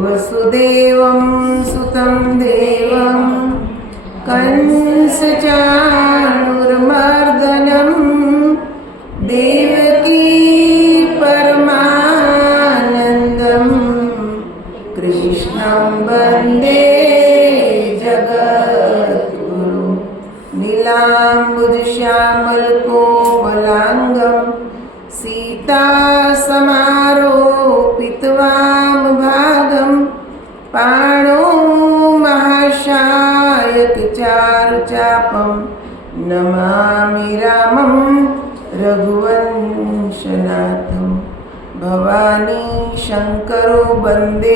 વસુદેવમ સુતમ દેવમ કંસચાણુર્મર્દનમ દેવકી નમામિ રામમ રઘુવંશનાથમ ભવાની શંકરો વંદે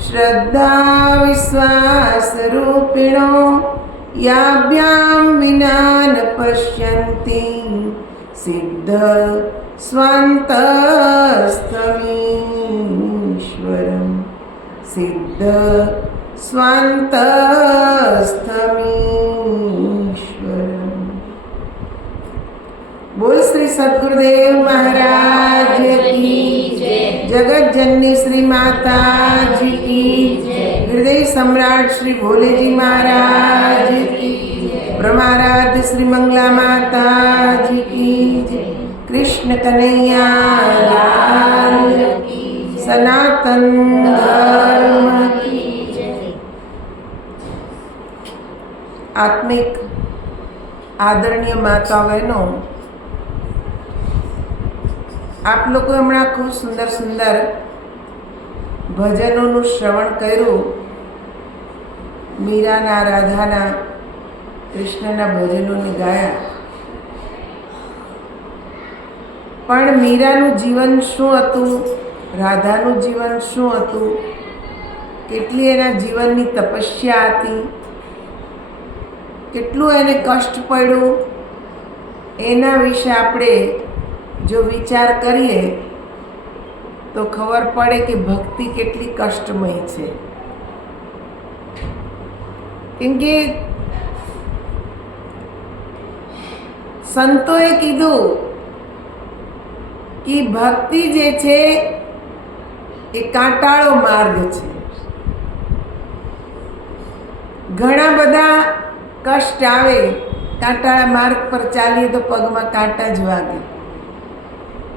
શ્રદ્ધા વિશ્વાસરૂપિણો યાભ્યામ વિના ન પશ્યંતી સિદ્ધ સ્વાંતસ્થમીશ્વરમ સિદ્ધ સ્વાંતસ્થમી બોલ શ્રી સદગુરુદેવ મહારાજ કી જગત જનની શ્રી માતાજી કી હૃદય સમ્રાટ શ્રી ભોલેજી મહારાજ કી બ્રહ્મારાધ શ્રી મંગલા માતાજી કી જય. કૃષ્ણ કનૈયા લાલ કી. સનાતન ધર્મ કી આત્મિક આદરણીય માતા બહેનો આપ લોકો હમણાં ખૂબ સુંદર સુંદર ભજનોનું શ્રવણ કર્યું. મીરાના, રાધાના, કૃષ્ણના ભજનોને ગાયા. પણ મીરાનું જીવન શું હતું? રાધાનું જીવન શું હતું? કેટલી એના જીવનની તપસ્યા હતી? કેટલું એને કષ્ટ પડ્યું? એના વિશે આપણે જો વિચાર કરીએ, તો ખબર પડે કે ભક્તિ કેટલી કષ્ટમય છે. કેમ કે સંતોએ કીધું કે ભક્તિ જે છે, એ કાંટાળો માર્ગ છે. ઘણા બધા કષ્ટ આવે, કાંટાળા માર્ગ પર ચાલીએ તો પગમાં કાંટા જ વાગે.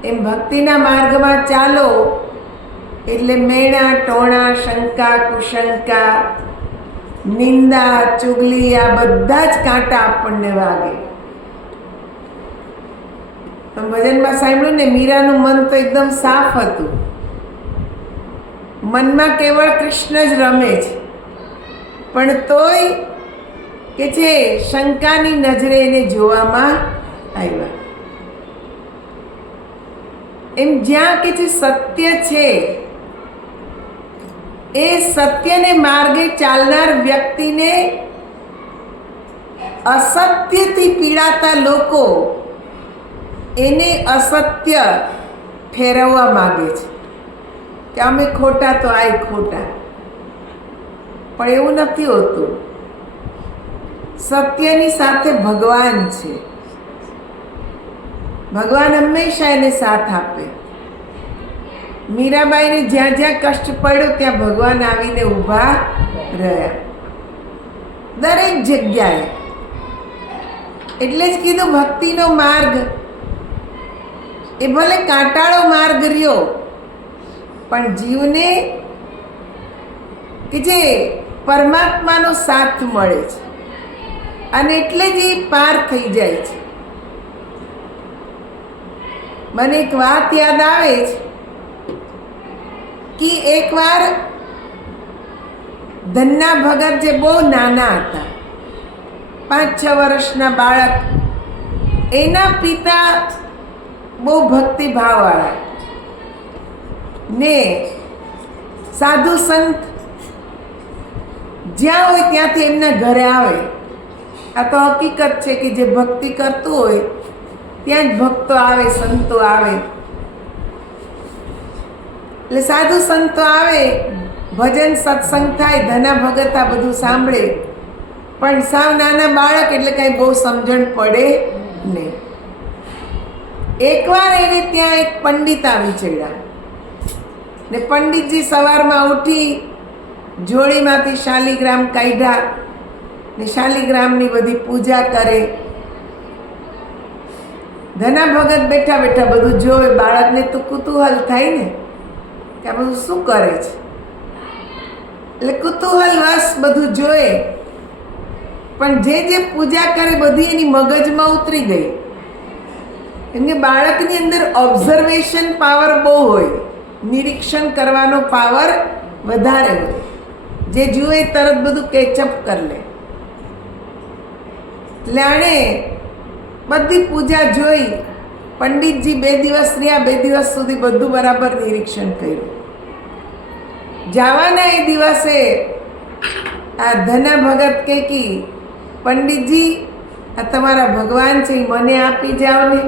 એમ ભક્તિના માર્ગમાં ચાલો. એટલે મેણા, ટોણા, શંકા, કુશંકા, નિંદા, ચુગલી, આ બધા જ કાંટા આપણને વાગે. ભજનમાં સાંભળ્યું ને, મીરાનું મન તો એકદમ સાફ હતું. મનમાં કેવળ કૃષ્ણ જ રમે છે. પણ તોય કે છે, શંકાની નજરે એને જોવામાં આવ્યા. એમ જ્યાં કે જે સત્ય છે, એ સત્યને માર્ગે ચાલનાર વ્યક્તિને અસત્યથી પીડાતા લોકો એને અસત્ય ફેરવવા માગે છે. કે અમે ખોટા તો આય ખોટા. પણ એવું નથી હોતું. સત્યની સાથે ભગવાન છે. ભગવાન હંમેશા એને સાથ આપે. મીરાબાઈને જ્યાં જ્યાં કષ્ટ પડ્યો, ત્યાં ભગવાન આવીને ઊભા રહ્યા. દરેક જગ્યાએ. એટલે જ કીધું ભક્તિનો માર્ગ. એ ભલે કાંટાળો માર્ગ રહ્યો, પણ જીવને કે જે પરમાત્માનો સાથ મળે છે. અને એટલે જ એ પાર થઈ જાય છે. મને એક વાત યાદ આવે છે કે એકવાર ધન્ના ભગત જે બહુ નાના હતા પાંચ છ વર્ષના બાળક, એના પિતા બહુ ભક્તિભાવવાળા ને સાધુ સંત જ્યાં હોય ત્યાંથી એમના ઘરે આવે. આ તો હકીકત છે કે જે ભક્તિ કરતું હોય ત્યાં જ ભક્તો આવે, સંતો આવે. એટલે સાધુ સંતો આવે, ભજન સત્સંગ થાય, ધના ભગત આ બધું સાંભળે. પણ સાવ નાના બાળક એટલે કાંઈ બહુ સમજણ પડે નહીં. એકવાર એને ત્યાં એક પંડિત આવી ચડ્યા. ને પંડિતજી સવારમાં ઉઠી જોડીમાંથી શાલિગ્રામ કાઢ્યા ને શાલિગ્રામની બધી પૂજા કરે. ધના ભગત બેઠા બેઠા બધું જોવે, બાળકને તો કુતૂહલ થાય ને, કે આ બધું શું કરે છે? એટલે કુતૂહલ વશ બધું જોએ પણ જે જે પૂજા કરે બધી એની મગજમાં ઉતરી ગઈ. કેમ કે બાળકની અંદર ઓબ્ઝર્વેશન પાવર બહુ હોય. નિરીક્ષણ કરવાનો પાવર વધારે હોય. જે જુએ તરત બધું કેચઅપ કરી લે. એટલે આણે બધી પૂજા જોઈ પંડિતજી બે દિવસ રહ્યા, બે દિવસ સુધી બધું બરાબર નિરીક્ષણ કર્યું. જવાના એ દિવસે આ ધના ભગત કે, પંડિતજી, આ તમારા ભગવાન છે એ મને આપી જાઓ ને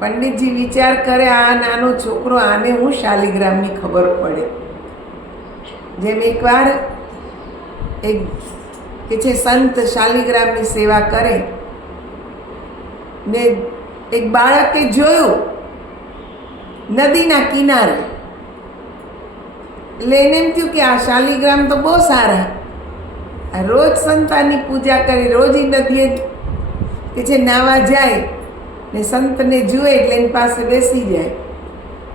પંડિતજી વિચાર કરે, આ નાનો છોકરો, આને હું શાલિગ્રામની ખબર પડે. જેમ એકવાર એક કે છે, સંત શાલિગ્રામની સેવા કરે ને એક બાળકે જોયું નદીના કિનારે. એટલે એને એમ થયું કે આ શાલિગ્રામ તો બહુ સારા. રોજ સંતાની પૂજા કરી, રોજ એ નદીએ કે જે નાવા જાય ને સંતને જુએ એટલે એની પાસે બેસી જાય.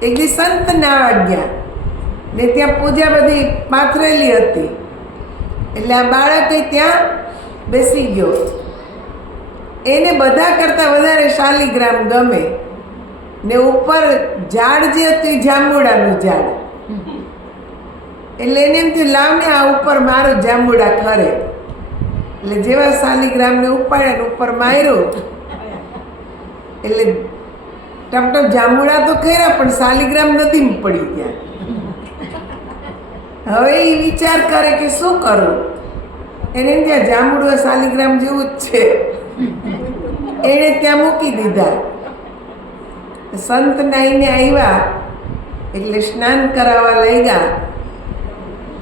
એક સંત નાવા ગયા ને ત્યાં પૂજા બધી પાથરેલી હતી. એટલે આ બાળકે ત્યાં બેસી ગયો. એને બધા કરતાં વધારે શાલિગ્રામ ગમે. ને ઉપર ઝાડ જે હતું એ જાંબુડાનું ઝાડ. એટલે એને એમ થયું લાવ આ ઉપર મારો જાંબુડા ખરે. એટલે જેવા શાલિગ્રામને ઉપાડ્યા ઉપર માર્યો. એટલે ટપટપ જાંબુડા તો ખરા પણ શાલિગ્રામ નથી પડી ગયા હવે એ વિચાર કરે કે શું કરું? એને ત્યાં જાંબુડું શાલિગ્રામ જેવું જ છે. એણે ત્યાં મૂકી દીધા સંત નાઈને આવ્યા એટલે સ્નાન કરાવવા લઈ ગયા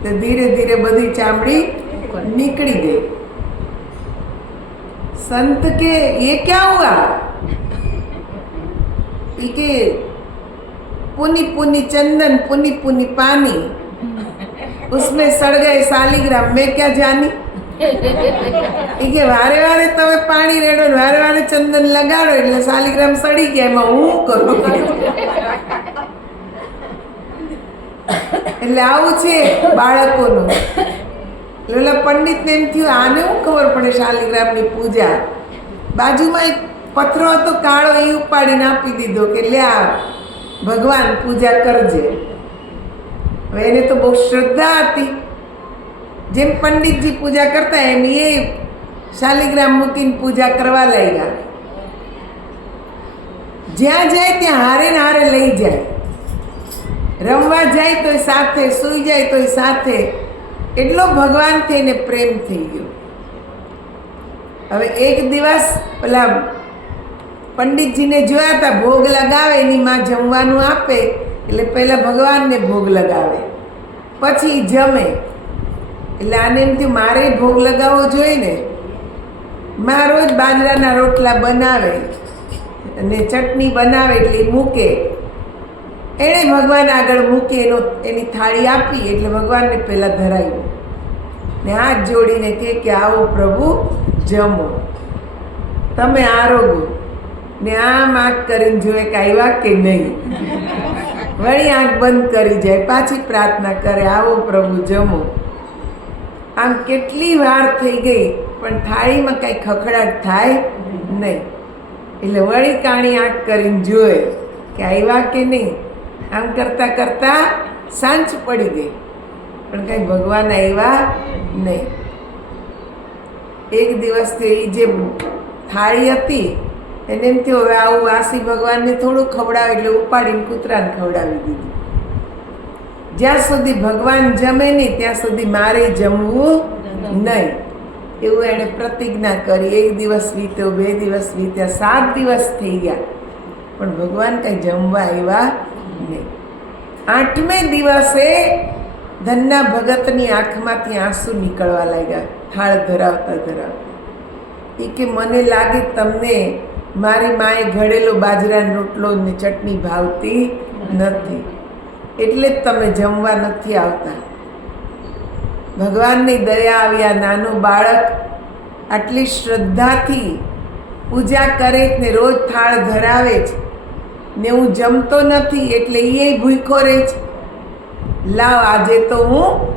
તો ધીરે ધીરે બધી ચામડી નીકળી ગઈ संत के ये क्या हुआ ये के पुनी पुनी चंदन पुनी पुनी पानी उसमें सड़ गए सालिग्राम मैं क्या जानी એ કે વારે વારે તમે પાણી રેડો ને વારે વારે ચંદન લગાડો એટલે શાલિગ્રામ સડી ગયા, એમાં હું કરું? એટલે આવું છે બાળકોનું. ઓલા પંડિતને એમ થયું, આને શું ખબર પડે શાલિગ્રામની પૂજા? બાજુમાં એક પથરો હતો કાળો એ ઉપાડીને આપી દીધો કે લે આ ભગવાન પૂજા કરજે. હવે એને તો બહુ શ્રદ્ધા હતી. જેમ પંડિતજી પૂજા કરતા એમ એ શાલિગ્રામ મૂકીને પૂજા કરવા લાગ્યા. જ્યાં જાય ત્યાં હારે ને હારે લઈ જાય. રમવા જાય તોય સાથે, સૂઈ જાય તોય સાથે. એટલો ભગવાનથી એને પ્રેમ થઈ ગયો. હવે એક દિવસ પેલા પંડિતજીને જોયા હતા, ભોગ લગાવે, એની માં જમવાનું આપે, એટલે પહેલાં ભગવાનને ભોગ લગાવે. પછી જમે. એટલે આને એમ થયું, મારે ભોગ લગાવવો જોઈએ ને મારો જ બાજરાના રોટલા બનાવે અને ચટણી બનાવે એટલે મૂકે. એણે ભગવાન આગળ મૂકે, એનો, એની થાળી આપી એટલે ભગવાનને પહેલાં ધરાવ્યું ને હાથ જોડીને કહે કે, આવો પ્રભુ, જમો. તમે આરોગો ને આમ આંખ કરીને જોવે કે આવ્યા કે નહીં. વળી આંખ બંધ કરી જાય, પાછી પ્રાર્થના કરે, આવો પ્રભુ, જમો. આમ કેટલી વાર થઈ ગઈ, પણ થાળીમાં કાંઈ ખખડાટ થાય નહીં. એટલે વળી કાણી આંખ કરીને જોએ કે આવ્યા કે નહીં. આમ કરતાં કરતાં સાંજ પડી ગઈ, પણ કાંઈ ભગવાન આવ્યા નહીં. એક દિવસથી એ જે થાળી હતી, એને એમ થયું, હવે આવું વાસી ભગવાનને થોડું ખવડાવે, એટલે ઉપાડીને કૂતરાને ખવડાવી દીધું. જ્યાં સુધી ભગવાન જમે નહીં, ત્યાં સુધી મારે જમવું નહીં. એવું એણે પ્રતિજ્ઞા કરી. એક દિવસ વીત્યો, બે દિવસ વીત્યા, સાત દિવસ થઈ ગયા. પણ ભગવાન કંઈ જમવા આવ્યા નહીં. આઠમે દિવસે ધનના ભગતની આંખમાંથી આંસુ નીકળવા લાગ્યા. થાળ ધરાવતા ધરાવતા. એ કે, મને લાગે તમને મારી માએ ઘડેલો બાજરાનો રોટલો ને ચટણી ભાવતી નથી. એટલે જ તમે જમવા નથી આવતા. ભગવાનની દયા આવ્યા નાનું બાળક આટલી શ્રદ્ધાથી પૂજા કરે જ ને રોજ થાળ ધરાવે છે ને હું જમતો નથી એટલે એ ભૂખો રહે છે. લાવ, આજે તો હું